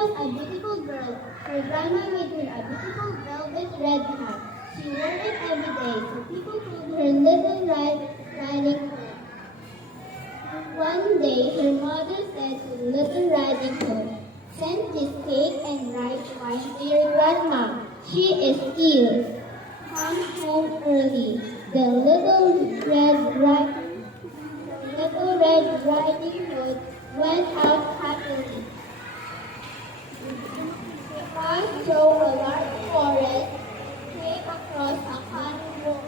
was a beautiful girl. Her grandma made her a beautiful velvet red hat. She wore it every day, so people called her Little Riding Hood. One day, her mother said to Little Riding Hood, "Send this cake and rice wine to your grandma. She is ill. Come home early." The Little Red Riding Hood went out happily. She passed through a large forest, came across a cotton wood.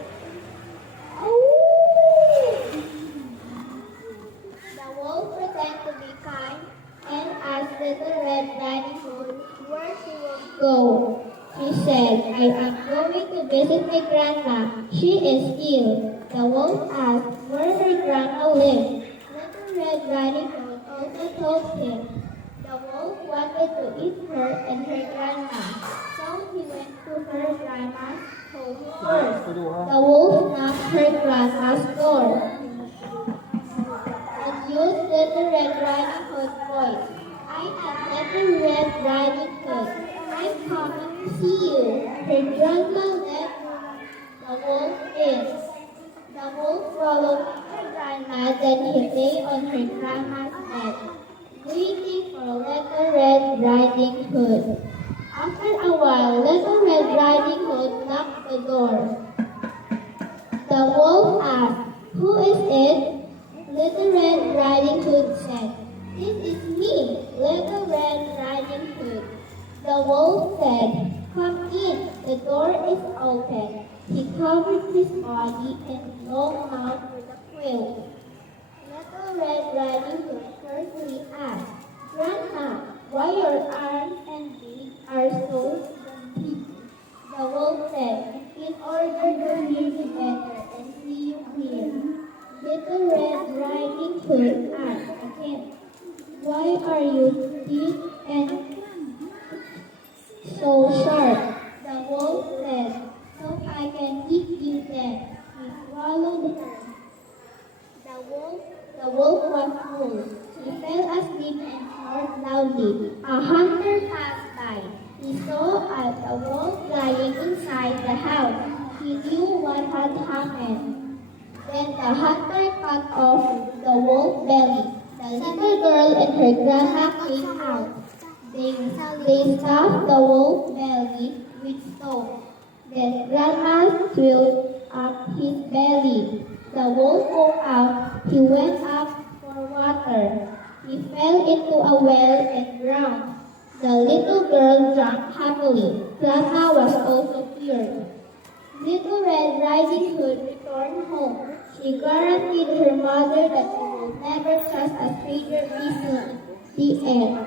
The wolf pretended to be kind and asked Little Red Riding Hood where she would go. She said, "I am going to visit my grandma. She is ill." The wolf asked where her grandma lived. Little Red Riding Hood also told him the wolf wanted to eat her and her grandma. So he went to her grandma's home first. The wolf knocked her grandma's door and used Little Red Riding Hood's voice. "I am Little Red Riding Hood. I'm coming to see you." Her grandma let the wolf in. The wolf followed her grandma, then he lay on her grandma's bed, waiting for Little Red Riding Hood. After a while, Little Red Riding Hood knocked the door. The wolf asked, "Who is it?" Little Red Riding Hood said, "This is me, Little Red Riding Hood." The wolf said, "Come in, the door is open." He covered his body and long mouth with a quilt. Little Red Riding Hood curtly asked, "Grandma, why your arms and feet are so stiff?" The wolf said, "In order to hear you better and see you clear." Little Red Riding Hood asked again, "Why are you stiff and so sharp?" The wolf said, "So I can eat you dead." He swallowed her. The wolf was full. He fell asleep and snored loudly. A hunter passed by. He saw the wolf lying inside the house. He knew what had happened. Then the hunter cut off the wolf's belly. The little girl and her grandma came out. They stuffed the wolf's belly with stones. Then grandma filled up his belly. The wolf woke up. He went up for water. He fell into a well and drowned. The little girl drank happily. Grandma was also cured. Little Red Riding Hood returned home. She guaranteed her mother that she would never trust a stranger easily. The end.